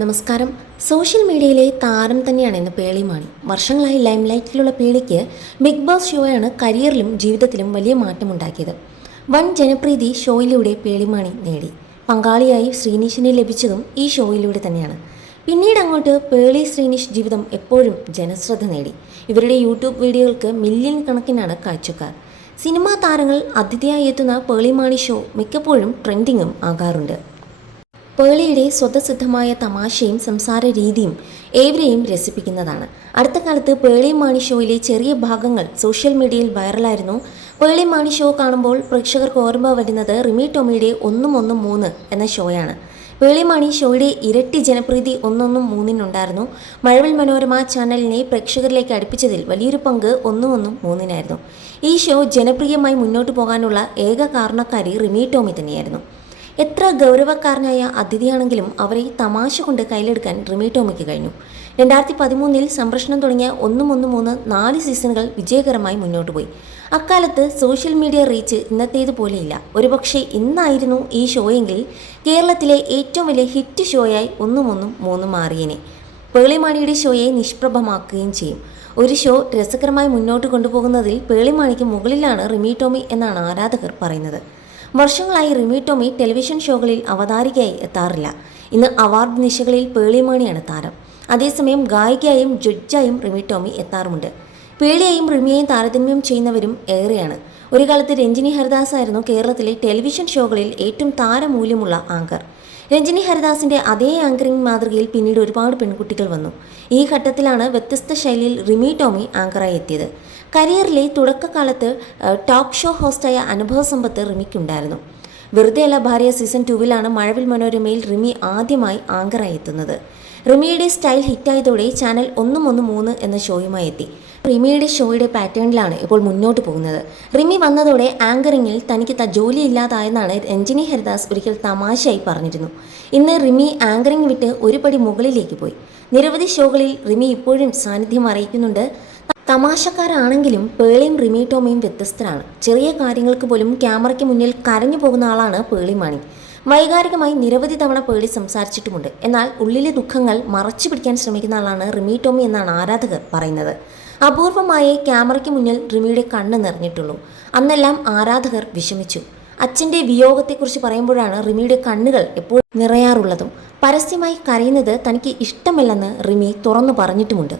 നമസ്കാരം. സോഷ്യൽ മീഡിയയിലെ താരം തന്നെയാണ് ഇന്ന് പേളിമാണി വർഷങ്ങളായി ലൈം ലൈറ്റിലുള്ള പേളിക്ക് ബിഗ് ബോസ് ഷോയാണ് കരിയറിലും ജീവിതത്തിലും വലിയ മാറ്റമുണ്ടാക്കിയത്. വൺ ജനപ്രീതി ഷോയിലൂടെ പേളിമാണി നേടി. പങ്കാളിയായി ശ്രീനിഷിനെ ലഭിച്ചതും ഈ ഷോയിലൂടെ തന്നെയാണ്. പിന്നീട് അങ്ങോട്ട് പേളി ശ്രീനിഷ് ജീവിതം എപ്പോഴും ജനശ്രദ്ധ നേടി. ഇവരുടെ യൂട്യൂബ് വീഡിയോകൾക്ക് മില്യൺ കണക്കിനാണ് കാഴ്ചക്കാർ. സിനിമാ താരങ്ങൾ അതിഥിയായി എത്തുന്ന പേളിമാണി ഷോ മിക്കപ്പോഴും ട്രെൻഡിങ്ങും ആകാറുണ്ട്. പേളിയുടെ സ്വതസിദ്ധമായ തമാശയും സംസാര രീതിയും ഏവരെയും രസിപ്പിക്കുന്നതാണ്. അടുത്ത കാലത്ത് പേളി മാണി ഷോയിലെ ചെറിയ ഭാഗങ്ങൾ സോഷ്യൽ മീഡിയയിൽ വൈറലായിരുന്നു. പേളി മാണി ഷോ കാണുമ്പോൾ പ്രേക്ഷകർക്ക് ഓർമ്മ വരുന്നത് റിമി ടോമിയുടെ ഒന്നും ഒന്നും മൂന്ന് എന്ന ഷോയാണ്. പേളിമാണി ഷോയുടെ ഇരട്ടി ജനപ്രീതി ഒന്നൊന്നും മൂന്നിനുണ്ടായിരുന്നു. മഴവിൽ മനോരമ ചാനലിനെ പ്രേക്ഷകരിലേക്ക് അടുപ്പിച്ചതിൽ വലിയൊരു പങ്ക് ഒന്നും ഒന്നും മൂന്നിനായിരുന്നു. ഈ ഷോ ജനപ്രിയമായി മുന്നോട്ട് പോകാനുള്ള ഏക കാരണക്കാരി റിമി ടോമി തന്നെയായിരുന്നു. എത്ര ഗൗരവക്കാരനായ അതിഥിയാണെങ്കിലും അവരെ തമാശ കൊണ്ട് കയ്യിലെടുക്കാൻ റിമി ടോമിക്ക് കഴിഞ്ഞു. രണ്ടായിരത്തി പതിമൂന്നിൽ സംപ്രഷണം തുടങ്ങിയ ഒന്നും ഒന്ന് മൂന്ന് നാല് സീസണുകൾ വിജയകരമായി മുന്നോട്ട് പോയി. അക്കാലത്ത് സോഷ്യൽ മീഡിയ റീച്ച് ഇന്നത്തേതുപോലെയില്ല ഒരുപക്ഷെ ഇന്നായിരുന്നു ഈ ഷോയെങ്കിൽ കേരളത്തിലെ ഏറ്റവും വലിയ ഹിറ്റ് ഷോയായി ഒന്നും ഒന്നും മൂന്നും മാറിയേനെ. പേളിമാണിയുടെ ഷോയെ നിഷ്പ്രഭമാക്കുകയും ചെയ്യും. ഒരു ഷോ രസകരമായി മുന്നോട്ട് കൊണ്ടുപോകുന്നതിൽ പേളിമാണിക്ക് മുകളിലാണ് റിമി ടോമി എന്നാണ് ആരാധകർ പറയുന്നത്. വർഷങ്ങളായി റിമി ടോമി ടെലിവിഷൻ ഷോകളിൽ അവതാരികയായി എത്താറില്ല. ഇന്ന് അവാർഡ് നിശകളിൽ പേളിമാണിയാണ് താരം. അതേസമയം ഗായികയായും ജഡ്ജായും റിമി ടോമി എത്താറുമുണ്ട്. പേളിയെയും റിമിയെയും താരതമ്യം ചെയ്യുന്നവരും ഏറെയാണ്. ഒരു കാലത്ത് രഞ്ജിനി ഹരിദാസ് ആയിരുന്നു കേരളത്തിലെ ടെലിവിഷൻ ഷോകളിൽ ഏറ്റവും താരമൂല്യമുള്ള ആങ്കർ. രഞ്ജിനി ഹരിദാസിന്റെ അതേ ആങ്കറിംഗ് മാതൃകയിൽ പിന്നീട് ഒരുപാട് പെൺകുട്ടികൾ വന്നു. ഈ ഘട്ടത്തിലാണ് വ്യത്യസ്ത ശൈലിയിൽ റിമി ടോമി ആങ്കറായി എത്തിയത്. കരിയറിലെ തുടക്കകാലത്ത് ടോക്ക് ഷോ ഹോസ്റ്റായ അനുഭവ സമ്പത്ത് റിമിക്കുണ്ടായിരുന്നു. വെറുതെയല്ല ഭാര്യ സീസൺ ടൂവിലാണ് മഴവിൽ മനോരമയിൽ റിമി ആദ്യമായി ആങ്കറായി എത്തുന്നത്. റിമിയുടെ സ്റ്റൈൽ ഹിറ്റായതോടെ ചാനൽ ഒന്നും ഒന്ന് മൂന്ന് എന്ന ഷോയുമായി എത്തി റിമിയുടെ ഷോയുടെ പാറ്റേണിലാണ് ഇപ്പോൾ മുന്നോട്ട് പോകുന്നത്. റിമി വന്നതോടെ ആങ്കറിങ്ങിൽ തനിക്ക് ത ജോലി ഇല്ലാതായെന്നാണ് രഞ്ജിനി ഹരിദാസ് ഒരിക്കൽ തമാശയായി പറഞ്ഞിരുന്നു. ഇന്ന് റിമി ആങ്കറിംഗ് വിട്ട് ഒരു പടി മുകളിലേക്ക് പോയി. നിരവധി ഷോകളിൽ റിമി ഇപ്പോഴും സാന്നിധ്യം അറിയിക്കുന്നുണ്ട്. തമാശക്കാരാണെങ്കിലും പേളിയും റിമി ടോമിയും വ്യത്യസ്തരാണ്. ചെറിയ കാര്യങ്ങൾക്ക് പോലും ക്യാമറയ്ക്ക് മുന്നിൽ കരഞ്ഞു പോകുന്ന ആളാണ് പേളി പേളിമാണി വൈകാരികമായി നിരവധി തവണ പേടി സംസാരിച്ചിട്ടുമുണ്ട്. എന്നാൽ ഉള്ളിലെ ദുഃഖങ്ങൾ മറച്ചു പിടിക്കാൻ ശ്രമിക്കുന്ന ആളാണ് റിമി ടോമി എന്നാണ് ആരാധകർ പറയുന്നത്. അപൂർവമായി ക്യാമറയ്ക്ക് മുന്നിൽ റിമിയുടെ കണ്ണ് നിറഞ്ഞിട്ടുള്ളൂ. അന്നെല്ലാം ആരാധകർ വിഷമിച്ചു. അച്ഛന്റെ വിയോഗത്തെക്കുറിച്ച് പറയുമ്പോഴാണ് റിമിയുടെ കണ്ണുകൾ എപ്പോഴും നിറയാറുള്ളതും. പരസ്യമായി കരയുന്നത് തനിക്ക് ഇഷ്ടമല്ലെന്ന് റിമി തുറന്നു പറഞ്ഞിട്ടുമുണ്ട്.